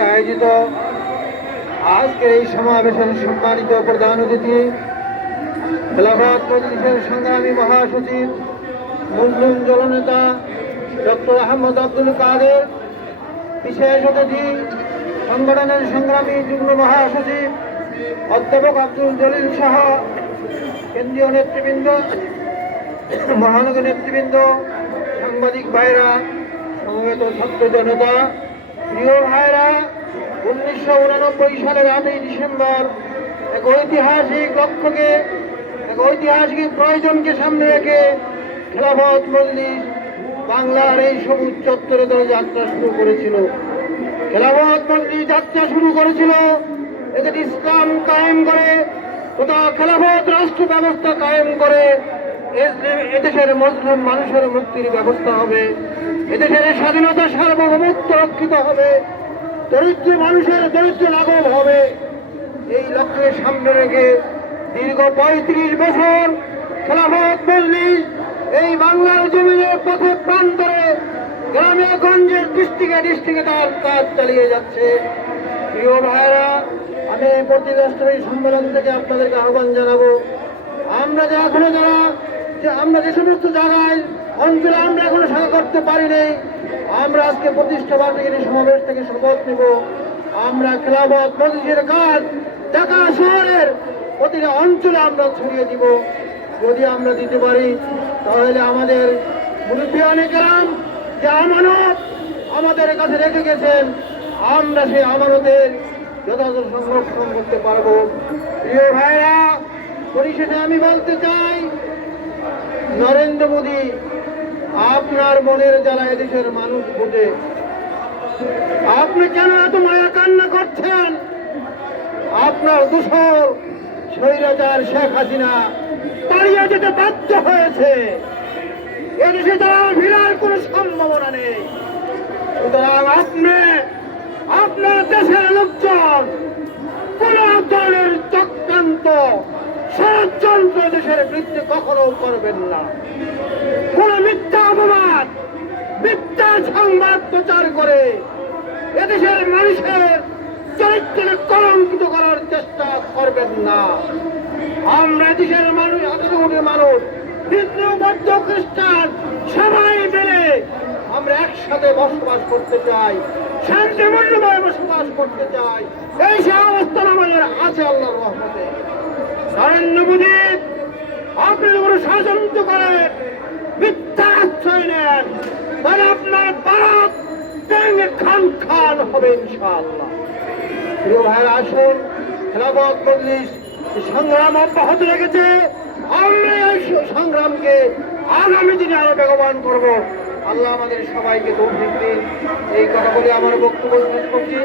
উপলক্ষে আয়োজিত আজকের এই সমাবেশের সম্মানিত প্রধান অতিথি খেলাফত মজলিসের সংগ্রামী মহাসচিব মুসলিম জননেতা ডক্টর আহমদ আব্দুল কাদের, বিশেষ অতিথি সংগঠনের সংগ্রামী যুগ্ম মহাসচিব অধ্যাপক আব্দুল জলিল সহ কেন্দ্রীয় নেতৃবৃন্দ, মহানগর নেতৃবৃন্দ, সাংবাদিক ভাইরা, সমবেত ছাত্র জনতা, প্রিয় ভাইরা, 1989 সালের 8ই ডিসেম্বর এক ঐতিহাসিক লক্ষ্যকে, এক ঐতিহাসিক প্রয়োজনকে সামনে রেখে খেলাফত মজলিস বাংলার এই সবুজ চত্বরে যাত্রা শুরু করেছিল। খেলাফত মজলিস যাত্রা শুরু করেছিল এদের ইসলাম কায়েম করে তথা খেলাফত রাষ্ট্র ব্যবস্থা কায়েম করে এদেশের মুসলিম মানুষের মুক্তির ব্যবস্থা হবে, এদেশের স্বাধীনতা সার্বভৌমত্ব রক্ষিত হবে, দরিদ্র মানুষের দরিদ্র লাঘব হবে। এই লক্ষ্যে সামনে রেখে দীর্ঘ 35 বছর খেলাফত মজলিস এই বাংলার জমিনে পথে প্রান্তরে গ্রামে গঞ্জে ডিস্ট্রিক্টে তার কাজ চালিয়ে যাচ্ছে। প্রিয় ভাইরা, আমি এই প্রতিরাষ্ট্রীয় সম্মেলন থেকে আপনাদেরকে আহ্বান জানাবো, আমরা যে সমস্ত জায়গায় অঞ্চলে আমরা এখনো সেবা করতে পারিনি, আমরা আজকে প্রতিষ্ঠা বার্ষিকী সমাবেশ থেকে শপথ নেব। আমরা খেলাফত মজলিসের কাজ ঢাকা শহরের প্রতিটা অঞ্চলে আমরা ছড়িয়ে দিব। যদি আমরা দিতে পারি তাহলে আমাদের মুরব্বিয়ানে কেরাম যে আমানত আমাদের কাছে রেখে গেছেন, আমরা সেই আমানতের যথাযথ সংরক্ষণ করতে পারবো। প্রিয় ভাইরা, পরিশেষে আমি বলতে চাই, নরেন্দ্র মোদী আপনার মনের জ্বালা এদেশের মানুষ বুঝে। আপনি কেন এত মায়া কান্না করছেন? আপনার দূষর স্বৈরাচার শেখ হাসিনা পালিয়ে যেতে বাধ্য হয়েছে, এদেশে তারা ফেরার কোনো সম্ভাবনা নেই। সুতরাং আপনার দেশের লোকজন কোন ধরনের চক্রান্ত ষড়যন্ত্র দেশের বিরুদ্ধে কখনো করবেন না। কোন মিথ্যা অপবাদ, মিথ্যা সংবাদ প্রচার করে এদেশের মানুষের চরিত্রকে কলঙ্কিত করার চেষ্টা করবেন না। আমরা দেশের মানুষ, হিন্দু বৌদ্ধ খ্রিস্টান সবাই মিলে আমরা একসাথে বসবাস করতে চাই, শান্তিপূর্ণভাবে বসবাস করতে চাই। এই সে অবস্থান আমাদের আছে আল্লাহর রহমতে। নরেন্দ্র মোদী আপনি যখন ষড়যন্ত্র করেন, মিথ্যা আশ্রয় নেন, তাহলে আপনার ভারত ভেঙে খান খান হবে ইনশাআল্লাহ। প্রিয় ভাইরা, আসুন, খেলাফত মজলিস সংগ্রাম অব্যাহত রেখেছে, আমরা এই সংগ্রামকে আগামী দিনে আরো বেগবান করব। আল্লাহ আমাদের সবাইকে তৌফিক দিন। এই কথা বলে আমার বক্তব্য শেষ করছি।